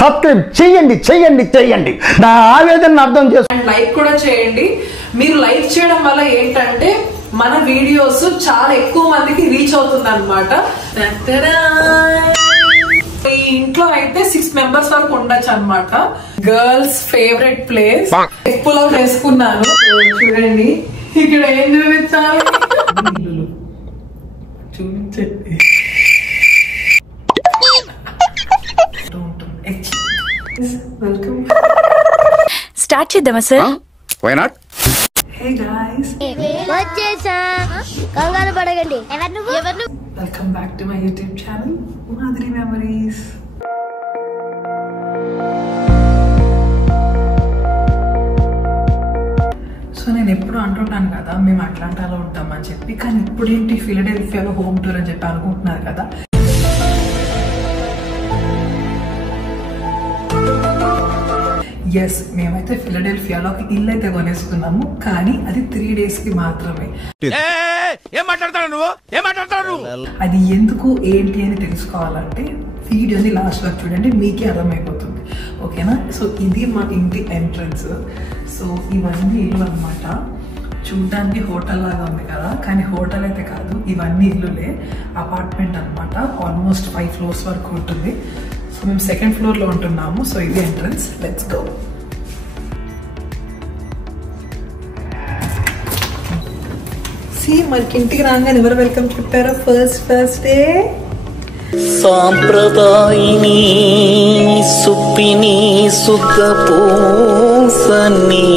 Subscribe చేయండి చేయండి చేయండి, నా ఆవేదన అర్థం చేసుకోండి. లైక్ కూడా చేయండి. మీరు లైక్ చేయడం వల్ల ఏంటంటే మన వీడియోస్ చాలా ఎక్కువ మందికి రీచ్ అవుతుంది అనమాట. ఈ ఇంట్లో అయితే 6 మెంబర్స్ వరకు ఉండొచ్చు అనమాట. Girls favourite place. Egg pulao చేసుకున్నాను చూడండి. ఇక్కడ ఏం చూపించాలి చూపించండి. వెల్కమ్. స్టార్ట్ చేద్దామా sir? Why not? Hey guys, వచ్చేసా, కంగారు పడకండి. Welcome back to my YouTube channel Madhuri memories. So నేను ఎప్పుడు అంటుంటాను కదా మేము అట్లాంటాలో ఉంటామని చెప్పి, కానీ ఇప్పుడేంటి ఫిలడెల్ఫియాలో హోమ్ టూర్ అని చెప్పి అనుకుంటున్నారు కదా. ఎస్, మేమైతే ఫిలడెల్ఫియాలో ఒక ఇల్లు అయితే కొనేసుకున్నాము, కానీ అది 3 days కి మాత్రమే. అది ఎందుకు ఏంటి అని తెలుసుకోవాలంటే వీడియోని లాస్ట్ వరకు చూడండి, మీకే అర్థమైపోతుంది. ఓకేనా? సో ఇది మా ఇంటి ఎంట్రన్స్. సో ఇవన్నీ ఇల్లు అనమాట. చూడ్డానికి హోటల్ లాగా ఉంది కదా, కానీ హోటల్ అయితే కాదు, ఇవన్నీ ఇల్లులే. అపార్ట్మెంట్ అనమాట. ఆల్మోస్ట్ 5 floors వరకు ఉంటుంది. సో మేము 2nd floor లో ఉంటున్నాము. సో ఇది ఎంట్రన్స్. Let's go. మనకి ఇంటికి రాగానే ఎవరు వెల్కమ్ చెప్పారో ఫస్ట్ డే సాంప్రదాయిని సుప్పిని సుఖ పూసని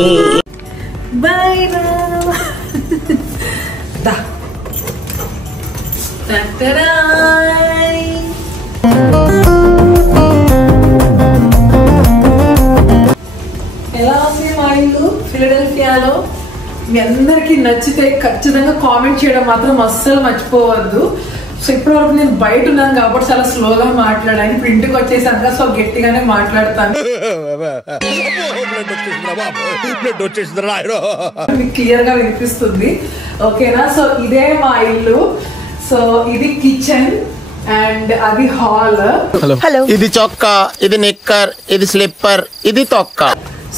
బై ఎలా ఉంది మా ఇల్లు ఫిలడెల్ఫియాలో? మీ అందరికి నచ్చితే ఖచ్చితంగా కామెంట్ చేయడం మాత్రం అస్సలు మర్చిపోవద్దు. సో ఇప్పటి వరకు నేను బయట ఉన్నాను కాబట్టి చాలా స్లోగా మాట్లాడాను. ఇప్పుడు ఇంటికి వచ్చేసాక సో గట్టిగానే మాట్లాడతాను, మీకు క్లియర్ గా వినిపిస్తుంది. ఓకేనా? సో ఇదే మా ఇల్లు. సో ఇది కిచెన్ అండ్ అది హాల్. ఇది చొక్కా, ఇది నిక్కర్, ఇది స్లిప్పర్, ఇది తొక్క.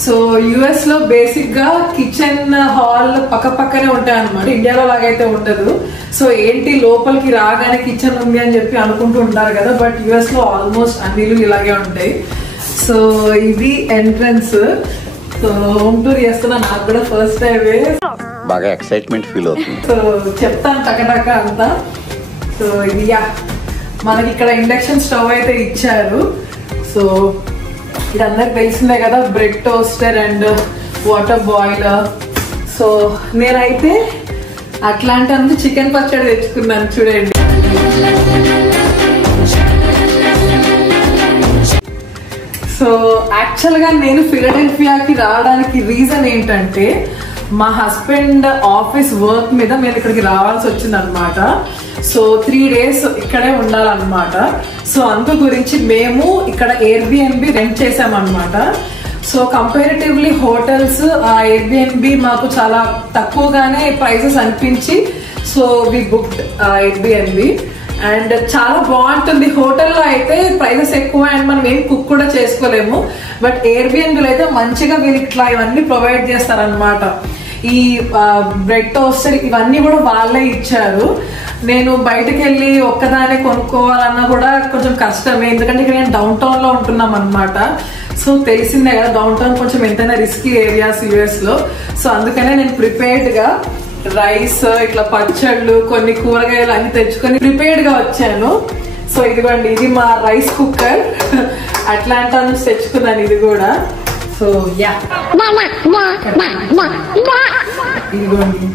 సో యుఎస్ లో బేసిక్ గా కిచెన్ హాల్ పక్క పక్కనే ఉంటాయి అనమాట. ఇండియాలో లాగైతే ఉండదు. సో ఏంటి లోపలికి రాగానే కిచెన్ ఉంది అని చెప్పి అనుకుంటూ ఉంటారు కదా, బట్ యుఎస్ లో ఆల్మోస్ట్ అన్ని ఇల్లు ఇలాగే ఉంటాయి. సో ఇది ఎంట్రన్స్. సో హోమ్ టూర్ చేస్తున్నా, నాకు కూడా ఫస్ట్ టైమే, బాగా ఎక్సైట్మెంట్ ఫీల్ అవుతుంది. సో చెప్తాను టకటక అంతా. సో ఇది మనకి ఇక్కడ ఇండక్షన్ స్టవ్ అయితే ఇచ్చారు. సో ఇది అందరికి తెలిసిందే కదా, bread toaster and water boiler. So నేనైతే అట్లాంటి అంతా చికెన్ పచ్చడి తెచ్చుకున్నాను చూడండి. సో యాక్చువల్ గా నేను ఫిలడెల్ఫియాకి రావడానికి రీజన్ ఏంటంటే మా హస్బెండ్ ఆఫీస్ వర్క్ మీద మేము ఇక్కడికి రావాల్సి వచ్చింది అనమాట. సో 3 days ఇక్కడే ఉండాలన్నమాట. సో అందు గురించి మేము ఇక్కడ ఎయిర్బిఎన్బి రెంట్ చేసామన్నమాట. సో కంపారిటివ్లీ హోటల్స్ ఎయిర్బిఎన్బి మాకు చాలా తక్కువగానే ప్రైసెస్ అనిపించి so we booked Airbnb. And చాలా బాగుంటుంది. హోటల్లో అయితే ప్రైసెస్ ఎక్కువ అండ్ మనం ఏం కుక్ కూడా చేసుకోలేము. బట్ ఎయిర్బిఎన్బిలో అయితే మంచిగా వీళ్ళకి ఇట్లా ఇవన్నీ ప్రొవైడ్ చేస్తారనమాట. ఈ బ్రెడ్ టోస్టర్ ఇవన్నీ కూడా వాళ్ళే ఇచ్చారు. నేను బయటకు వెళ్ళి ఒక్కదానే కొనుక్కోవాలన్నా కూడా కొంచెం కష్టమే, ఎందుకంటే ఇక్కడ నేను డౌన్ టౌన్ లో ఉంటున్నాం అనమాట. సో తెలిసిందే కదా డౌన్ టౌన్ కొంచెం ఎంతైనా రిస్కీ ఏరియాస్ యుఎస్ లో. సో అందుకనే నేను ప్రిపేర్డ్ గా రైస్ ఇట్లా పచ్చళ్ళు కొన్ని కూరగాయలు అన్ని తెచ్చుకొని ప్రిపేర్డ్ గా వచ్చాను. సో ఇదిగోండి, ఇది మా రైస్ కుక్కర్. అట్లాంటా నుంచి తెచ్చుకున్నాను ఇది కూడా. సో యా ఇదిగోండి,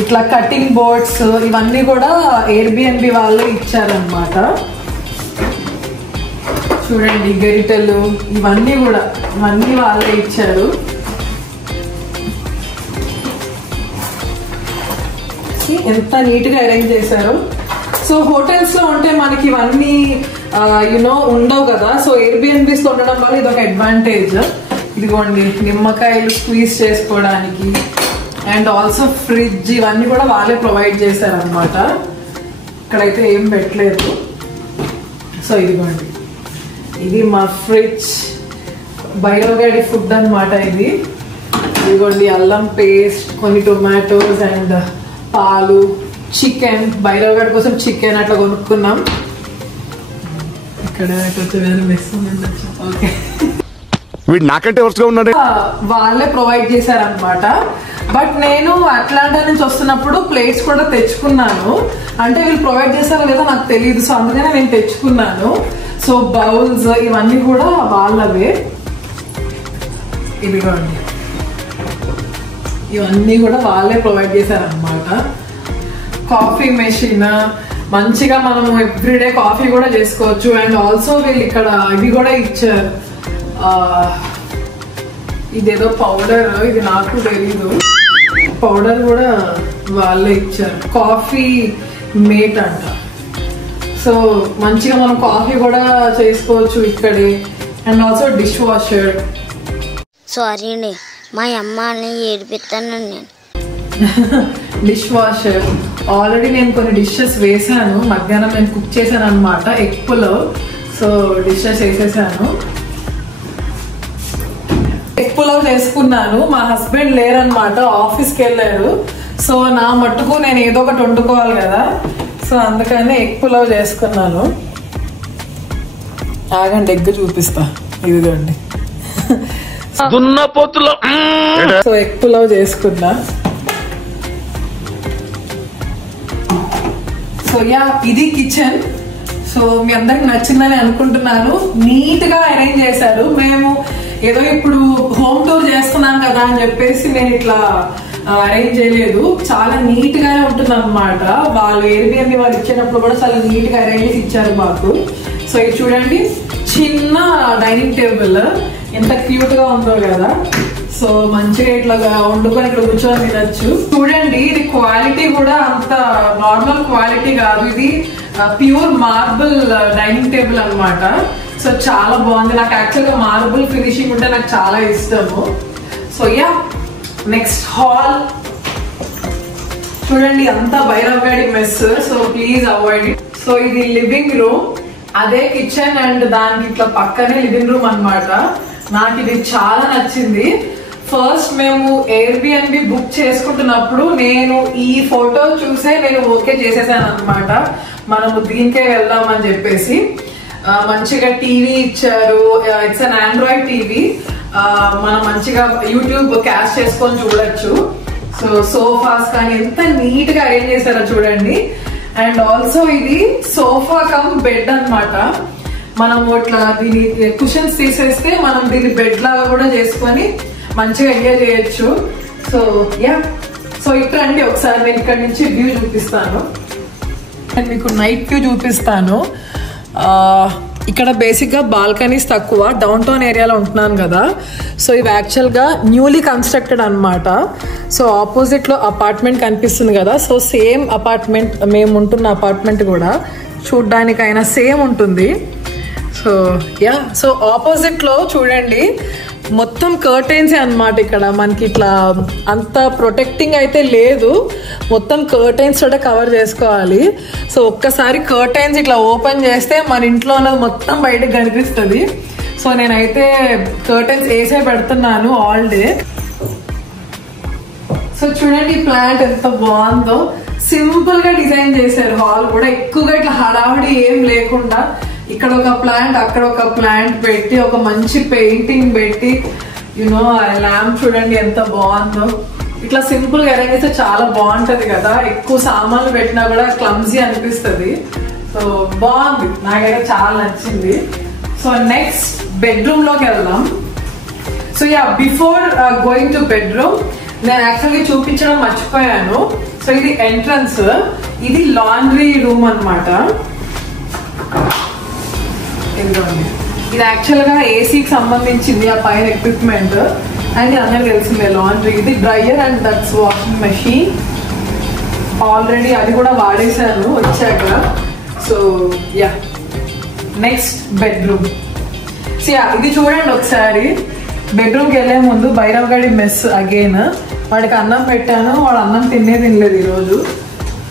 ఇట్లా కటింగ్ బోర్డ్స్ ఇవన్నీ కూడా ఎయిర్బిఎన్బి వాళ్ళే ఇచ్చారనమాట. చూడండి గరిటెలు ఇవన్నీ కూడా ఇవన్నీ వాళ్ళే ఇచ్చారు. ఎంత నీట్ గా అరేంజ్ చేశారు. సో హోటల్స్ లో ఉంటే మనకి ఇవన్నీ ఉండవు కదా. సో ఎయిర్బిఎన్బిస్ లో ఉండడం వల్ల ఇది ఒక అడ్వాంటేజ్. ఇదిగోండి నిమ్మకాయలు స్క్వీజ్ చేసుకోవడానికి అండ్ ఆల్సో ఫ్రిడ్జ్ ఇవన్నీ కూడా వాళ్ళే ప్రొవైడ్ చేశారనమాట. ఇక్కడైతే ఏం పెట్టలేదు. సో ఇదిగోండి ఇది మా ఫ్రిడ్జ్, భైరవ్ గారి ఫుడ్ అన్నమాట. ఇది ఇదిగోండి అల్లం పేస్ట్, కొన్ని టొమాటోస్ అండ్ పాలు, చికెన్, భైరవ్ గారి కోసం చికెన్ అట్లా కొనుక్కున్నాం. ఇక్కడ కొంచెం వేరే మెస్ ఉండొచ్చు. ఓకే, వీడు నాకంటే వరుసగా ఉన్నాడు. వాళ్ళే ప్రొవైడ్ చేశారనమాట. బట్ నేను అట్లాంటా నుంచి వస్తున్నప్పుడు ప్లేట్స్ కూడా తెచ్చుకున్నాను. అంటే వీళ్ళు ప్రొవైడ్ చేస్తారో లేదో నాకు తెలియదు, సో అందుకనే నేను తెచ్చుకున్నాను. సో బౌల్స్ ఇవన్నీ కూడా వాళ్ళవే. ఇదిగోండి ఇవన్నీ కూడా వాళ్ళే ప్రొవైడ్ చేశారనమాట. కాఫీ మెషిన్, మంచిగా మనం ఎవ్రీడే కాఫీ కూడా చేసుకోవచ్చు. అండ్ ఆల్సో వీళ్ళు ఇక్కడ ఇవి కూడా ఇచ్చారు, ఇదేదో పౌడర్, ఇది నాకు తెలీదు, పౌడర్ కూడా వాళ్ళే ఇచ్చారు, కాఫీ మేట్ అంట. సో మంచిగా మనం కాఫీ కూడా చేసుకోవచ్చు ఇక్కడే. And also dish washer. Sorry అండి, మా అమ్మని ఏడిపిస్తాను నేను. డిష్ వాషర్, ఆల్రెడీ నేను కొన్ని డిషెస్ వేసాను, మధ్యాహ్నం నేను కుక్ చేశాను అనమాట, ఎగ్ పులావ్. సో డిషెస్ వేసేసాను, ఎగ్ పులావ్ చేసుకున్నాను. మా హస్బెండ్ లేరనమాట, ఆఫీస్కి వెళ్ళారు. సో నా మట్టుకు నేను ఏదో ఒకటి వండుకోవాలి కదా, సో అందుకని ఎగ్ పులావ్ చేసుకున్నాను. ఆగండి ఎగ్ చూపిస్తా, ఇదిగోండి. సో ఎగ్ పులావ్ చేసుకున్నా. సో యా, ఇది కిచెన్. సో మీ అందరికి నచ్చిందని అనుకుంటున్నాను. నీట్ గా అరేంజ్ చేశారు. మేము ఏదో ఇప్పుడు హోమ్ టూర్ చేస్తున్నాం కదా అని చెప్పేసి నేను ఇట్లా అరేంజ్ చేయలేదు, చాలా నీట్ గానే ఉంటుంది అనమాట. వాళ్ళు ఎయిర్బిఎన్బి వాళ్ళు ఇచ్చేటప్పుడు కూడా చాలా నీట్ గా అరేంజ్ చేసి ఇచ్చారు మాకు. సో ఇది చూడండి, చిన్న డైనింగ్ టేబుల్ ఎంత క్యూట్ గా ఉందో కదా. సో మంచిగా ఇట్లా వండుకొని ఇక్కడ కూర్చొని తినచ్చు. చూడండి, ఇది క్వాలిటీ కూడా అంత నార్మల్ క్వాలిటీ కాదు, ఇది ప్యూర్ మార్బుల్ డైనింగ్ టేబుల్ అన్నమాట. సో చాలా బాగుంది. నాకు యాక్చువల్గా మార్బుల్ ఫినిషింగ్ ఉంటే నాకు చాలా ఇష్టము. సో యా, నెక్స్ట్ హాల్ చూడండి, అంతా భైరవ్ గాడి mess. So please avoid it. So ఇది లివింగ్ రూమ్, అదే కిచెన్ అండ్ దానికి ఇట్లా పక్కనే లివింగ్ రూమ్ అన్నమాట. నాకు ఇది చాలా నచ్చింది. ఫస్ట్ మేము ఎయిర్బిఎన్బి బుక్ చేసుకుంటున్నప్పుడు నేను ఈ ఫోటో చూసే నేను ఓకే చేసేసాను అనమాట, మనము దీనికే వెళ్దామని చెప్పేసి. మంచిగా టీవీ ఇచ్చారు, ఇట్స్ అన్ ఆండ్రాయిడ్ టీవీ, మనం మంచిగా యూట్యూబ్ క్యాస్ట్ చేసుకొని చూడొచ్చు. సో సోఫాస్ కానీ ఎంత నీట్ గా అరేంజ్ చేశారో చూడండి. అండ్ ఆల్సో ఇది సోఫా కమ్ బెడ్ అన్నమాట. మనం ఇట్లా దీని కుషన్స్ తీసేస్తే మనం దీన్ని బెడ్ లాగా కూడా చేసుకొని మంచిగా ఎంజాయ్ చేయొచ్చు. సో యా, సో ఇక్కడ అండి ఒకసారి నేను ఇక్కడ నుంచి వ్యూ చూపిస్తాను అండ్ మీకు నైట్ వ్యూ చూపిస్తాను. ఇక్కడ బేసిక్ గా బాల్కనీస్ తక్కువ, డౌన్ టౌన్ ఏరియాలో ఉంటున్నాను కదా. సో ఇవి యాక్చువల్ గా న్యూలీ కన్స్ట్రక్టెడ్ అనమాట. సో ఆపోజిట్ లో అపార్ట్మెంట్ కనిపిస్తుంది కదా, సో సేమ్ అపార్ట్మెంట్, మేము ఉంటున్న అపార్ట్మెంట్ కూడా చూడ్డానికైనా సేమ్ ఉంటుంది. సో యా, సో ఆపోజిట్ లో చూడండి మొత్తం కర్టెన్స్ అన్నమాట. ఇక్కడ మనకి ఇట్లా అంత ప్రొటెక్టింగ్ అయితే లేదు, మొత్తం కర్టెన్స్ తోటే కవర్ చేసుకోవాలి. సో ఒక్కసారి కర్టెన్స్ ఇట్లా ఓపెన్ చేస్తే మన ఇంట్లో ఉన్నది మొత్తం బయటకు కనిపిస్తుంది. సో నేనైతే కర్టెన్స్ వేసే పెడుతున్నాను ఆల్ డే. సో చూడండి ప్లాంట్ ఎంత బాగుందో, సింపుల్ గా డిజైన్ చేశారు. హాల్ కూడా ఎక్కువగా ఇట్లా హడావిడి ఏం లేకుండా ఇక్కడ ఒక ప్లాంట్, అక్కడ ఒక ప్లాంట్ పెట్టి, ఒక మంచి పెయింటింగ్ పెట్టి, యునో ఆ ల్యాంప్ చూడండి ఎంత బాగుందో. ఇట్లా సింపుల్ గా అరేంజ్ చేస్తే చాలా బాగుంటది కదా, ఎక్కువ సామాన్లు పెట్టినా కూడా క్లమ్జీ అనిపిస్తుంది. సో బాగుంది, నాకైతే చాలా నచ్చింది. సో నెక్స్ట్ బెడ్రూమ్ లోకి వెళ్దాం. So yeah, before going to bedroom నేను యాక్చువల్లీ చూపించడం మర్చిపోయాను. సో ఇది ఎంట్రన్స్, ఇది లాండ్రీ రూమ్ అన్నమాట. ఇది యాక్చువల్ గా ఏసీకి సంబంధించింది, ఆ పైన ఎక్విప్మెంట్. అండ్ అందరికి తెలిసిందే లాండ్రీ, ఇది dryer and that's washing machine. Already అది కూడా వాడేశాను వచ్చాక. So yeah, next bedroom. So yeah, ఇది చూడండి ఒకసారి. బెడ్రూమ్కి వెళ్ళే ముందు భైరవ్ గడి మెస్ అగైన్, వాడికి అన్నం పెట్టాను, వాడు అన్నం తినలేదు ఈరోజు.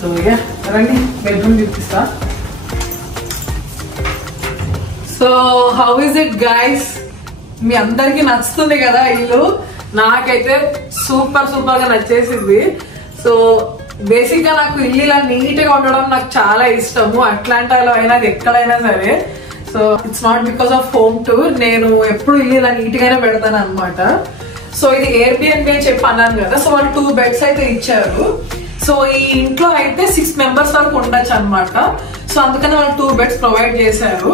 సో యా, రండి బెడ్రూమ్ చూపిస్తా. So how is it guys? మీ అందరికి నచ్చుతుంది కదా ఇల్లు? నాకైతే సూపర్ సూపర్ గా నచ్చేసింది. సో బేసిక్ గా నాకు ఇల్లు ఇలా నీట్ గా ఉండడం నాకు చాలా ఇష్టము. అట్లాంటాలో అయినా ఎక్కడైనా సరే. So it's not because of home tour. నేను ఎప్పుడు ఇల్లు ఇలా నీట్ గానే పెడతాను అనమాట. సో ఇది ఎయిర్బిఎన్బి అని చెప్పి అన్నాను కదా. సో వాళ్ళు 2 బెడ్స్ అయితే ఇచ్చారు. సో ఈ ఇంట్లో అయితే 6 మెంబర్స్ వరకు ఉండొచ్చు అనమాట. సో అందుకని వాళ్ళు 2 బెడ్స్ ప్రొవైడ్ చేశారు.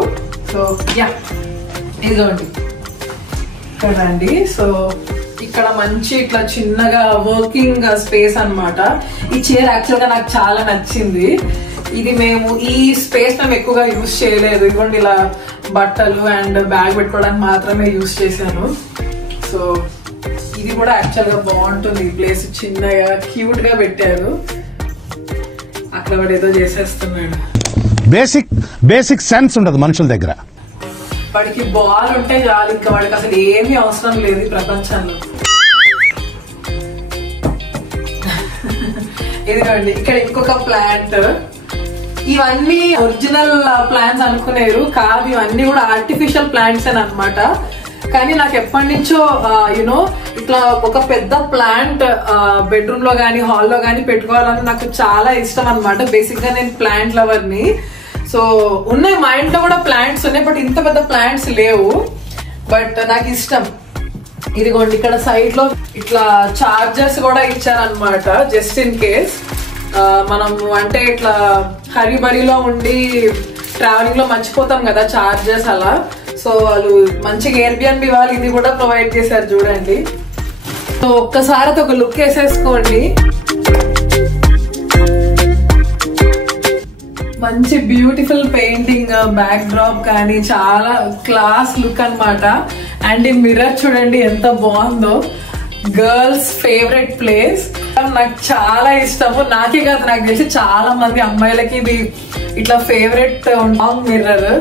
సో యా ఇదిగోండి కదండి. సో ఇక్కడ మంచి ఇట్లా చిన్నగా వర్కింగ్ స్పేస్ అన్నమాట. ఈ చైర్ యాక్చువల్ గా నాకు చాలా నచ్చింది. ఇది మేము ఈ స్పేస్ మేము ఎక్కువగా యూజ్ చేయలేదు. ఇదిగోండి ఇలా బట్టలు అండ్ బ్యాగ్ పెట్టుకోవడానికి మాత్రమే యూజ్ చేశాను. సో ఇది కూడా యాక్చువల్ గా బాగుంటుంది. ఈ ప్లేస్ చిన్నగా క్యూట్ గా పెట్టారు. అక్కడ వాడు ఏదో చేసేస్తున్నాడు. బేసిక్ సెన్స్ ఉండదు మనుషుల దగ్గర. వాడికి బాల్ ఉంటే చాలు, ఇంకా వాడికి అసలు ఏమీ అవసరం లేదు ఈ ప్రపంచంలో. ఇదిగోండి ఇక్కడ ఇంకొక ప్లాంట్. ఇవన్నీ ఒరిజినల్ ప్లాంట్స్ అనుకునేరు కాదు, ఇవన్నీ కూడా ఆర్టిఫిషియల్ ప్లాంట్స్ అని అనమాట. కానీ నాకు ఎప్పటి నుంచో యునో ఇట్లా ఒక పెద్ద ప్లాంట్ బెడ్రూమ్ లో గానీ హాల్లో గానీ పెట్టుకోవాలని నాకు చాలా ఇష్టం అనమాట. బేసిక్ గా నేను ప్లాంట్ లవర్ ని. సో ఉన్నాయి మా ఇంట్లో కూడా ప్లాంట్స్ ఉన్నాయి, బట్ ఇంత పెద్ద ప్లాంట్స్ లేవు. బట్ నాకు ఇష్టం. ఇదిగోండి ఇక్కడ సైడ్ లో ఇట్లా చార్జర్స్ కూడా ఇచ్చారనమాట. జస్ట్ ఇన్ కేస్ మనం అంటే ఇట్లా హరిబరిలో ఉండి ట్రావెలింగ్ లో మర్చిపోతాం కదా చార్జర్స్ అలా. సో వాళ్ళు మంచిగా ఎయిర్బిఎన్బి వాళ్ళు ఇది కూడా ప్రొవైడ్ చేశారు చూడండి. సో ఒక్కసారి ఒక లుక్ వేసేసుకోండి. మంచి బ్యూటిఫుల్ పెయింటింగ్, బ్యాక్ డ్రాప్ కానీ చాలా క్లాస్ లుక్ అనమాట. అండ్ ఈ మిర్రర్ చూడండి ఎంత బాగుందో. Girls favourite place. నాకు చాలా ఇష్టము. నాకే కాదు, నాకు తెలిసి చాలా మంది అమ్మాయిలకి ఇది ఇట్లా favourite long mirror.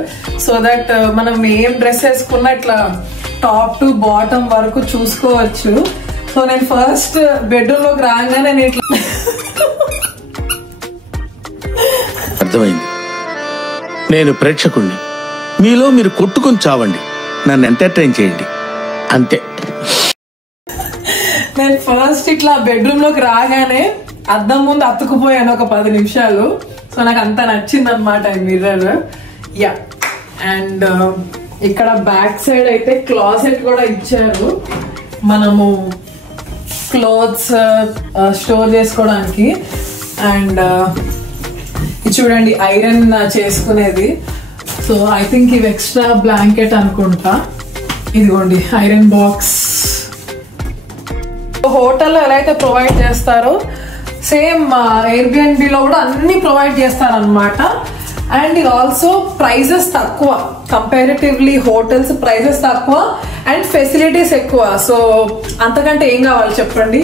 So that మనం ఏం డ్రెస్ వేసుకున్నా ఇట్లా టాప్ టు బాటమ్ వరకు చూసుకోవచ్చు. సో నేను ఫస్ట్ బెడ్రూమ్ లోకి రాగానే నేను ఇట్లా అర్థమైంది. నేను ప్రేక్షకుణ్ణి. మీలో మీరు కొట్టుకొని చావండి, నన్ను ఎంటర్టైన్ చేయండి అంతే. నేను ఫస్ట్ ఇట్లా బెడ్రూమ్ లోకి రాగానే అద్దం ముందు అతుకుపోయాను ఒక 10 నిమిషాలు. సో నాకు అంత నచ్చింది అనమాట ఈ మిర్రర్. యా అండ్ ఇక్కడ బ్యాక్ సైడ్ అయితే క్లాసెట్ కూడా ఇచ్చారు. మనము క్లోత్స్ స్టోర్ చేసుకోవడానికి. అండ్ చూడండి ఐరన్ చేసుకునేది. సో ఐ థింక్ ఇవి ఎక్స్ట్రా బ్లాంకెట్ అనుకుంటా. ఇదిగోండి ఐరన్ బాక్స్. హోటల్లో ఎలా అయితే ప్రొవైడ్ చేస్తారో సేమ్ ఎయిర్బిఎన్బి లో కూడా అన్ని ప్రొవైడ్ చేస్తారనమాట. అండ్ ఇది ఆల్సో ప్రైజెస్ తక్కువ కంపారిటివ్లీ. హోటల్స్ ప్రైజెస్ తక్కువ అండ్ ఫెసిలిటీస్ ఎక్కువ. సో అంతకంటే ఏం కావాలి చెప్పండి?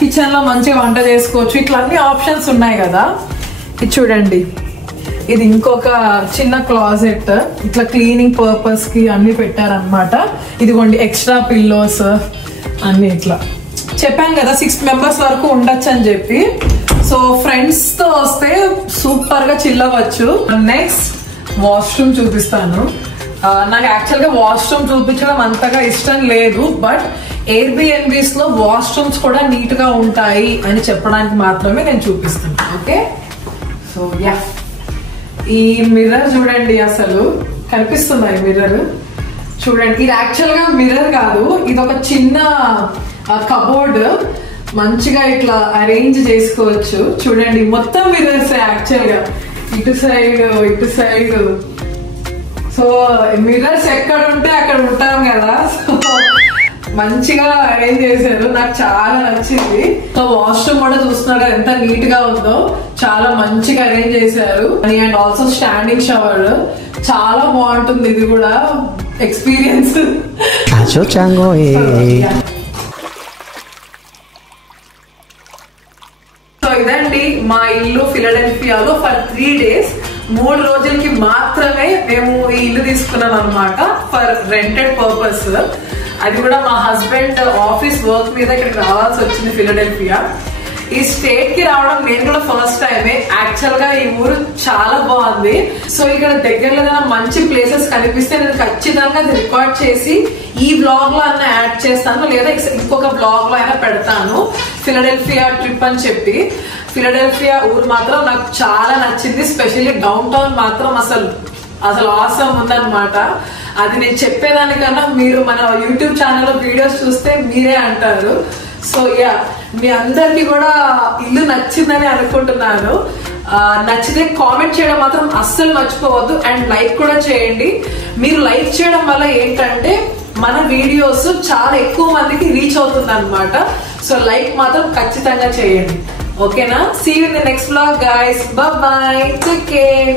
కిచెన్ లో మంచిగా వంట చేసుకోవచ్చు. ఇట్లా అన్ని ఆప్షన్స్ ఉన్నాయి కదా. ఇది చూడండి, ఇది ఇంకొక చిన్న క్లాజెట్. ఇట్లా క్లీనింగ్ పర్పస్ కి అన్ని పెట్టారనమాట. ఇదిగోండి ఎక్స్ట్రా పిల్లోస్ అన్ని. ఇట్లా చెప్పాను కదా 6 మెంబర్స్ వరకు ఉండొచ్చు అని చెప్పి. సో ఫ్రెండ్స్ తో వస్తే సూపర్ గా చిల్ అవ్వచ్చు. నెక్స్ట్ వాష్రూమ్ చూపిస్తాను. నాకు యాక్చువల్ గా వాష్రూమ్ చూపించడం అంతగా ఇష్టం లేదు, బట్ ఎయిర్బిఎన్బిస్ లో వాష్రూమ్స్ కూడా నీట్ గా ఉంటాయి అని చెప్పడానికి మాత్రమే నేను చూపిస్తాను. ఓకే సో యా ఈ మిర్రర్ చూడండి, అసలు కనిపిస్తుందా ఈ మిర్రర్? చూడండి, ఇది యాక్చువల్ గా మిర్రర్ కాదు, ఇది ఒక చిన్న కబోర్డ్. మంచిగా ఇట్లా అరేంజ్ చేసుకోవచ్చు. చూడండి మొత్తం మిర్రర్స్ యాక్చువల్ గా, ఇటు సైడ్ ఇటు సైడ్. సో మిర్రర్స్ ఎక్కడ ఉంటే అక్కడ ఉంటాం కదా. సో మంచిగా అరేంజ్ చేశారు, నాకు చాలా నచ్చింది. సో వాష్రూమ్ కూడా చూస్తున్నారు ఎంత నీట్ గా ఉందో, చాలా మంచిగా అరేంజ్ చేశారు. అండ్ ఆల్సో స్టాండింగ్ షవర్ చాలా బాగుంటుంది. ఇది కూడా ఎక్స్పీరియన్స్. సో ఇదండి మా ఇల్లు ఫిలడెల్ఫియాలో ఫర్ 3 days. 3 రోజులకి మాత్రమే మేము ఈ ఇల్లు తీసుకున్నాం అనమాట ఫర్ రెంటెడ్ పర్పస్. అది కూడా మా హస్బెండ్ ఆఫీస్ వర్క్ మీద ఇక్కడికి రావాల్సి వచ్చింది ఫిలడెల్ఫియా. ఈ స్టేట్ కి రావడం నేను కూడా ఫస్ట్ టైమే. యాక్చువల్ గా ఈ ఊరు చాలా బాగుంది. సో ఇక్కడ దగ్గరలో ఏదైనా మంచి ప్లేసెస్ కనిపిస్తే నేను ఖచ్చితంగా రికార్డ్ చేసి ఈ బ్లాగ్ లో అన్న యాడ్ చేస్తాను, లేదా ఇంకొక బ్లాగ్ లో అయినా పెడతాను. ఫిలడెల్ఫియా ట్రిప్ అని చెప్పి. ఫిలడెల్ఫియా ఊరు మాత్రం నాకు చాలా నచ్చింది. స్పెషల్లీ డౌన్ టౌన్ మాత్రం అసలు ఆసమ్ ఉందన్నమాట. అది నేను చెప్పేదానికన్నా మీరు మన యూట్యూబ్ ఛానల్లో వీడియోస్ చూస్తే మీరే అంటారు. సో యా, మీ అందరికి కూడా ఇల్లు నచ్చిందని అనుకుంటున్నాను. నచ్చితే కామెంట్ చేయడం మాత్రం అస్సలు మర్చిపోవద్దు. అండ్ లైక్ కూడా చేయండి. మీరు లైక్ చేయడం వల్ల ఏంటంటే మన వీడియోస్ చాలా ఎక్కువ మందికి రీచ్ అవుతుంది అనమాట. సో లైక్ మాత్రం ఖచ్చితంగా చేయండి. ఓకేనా? See you in the next vlog guys. Bye bye, take care.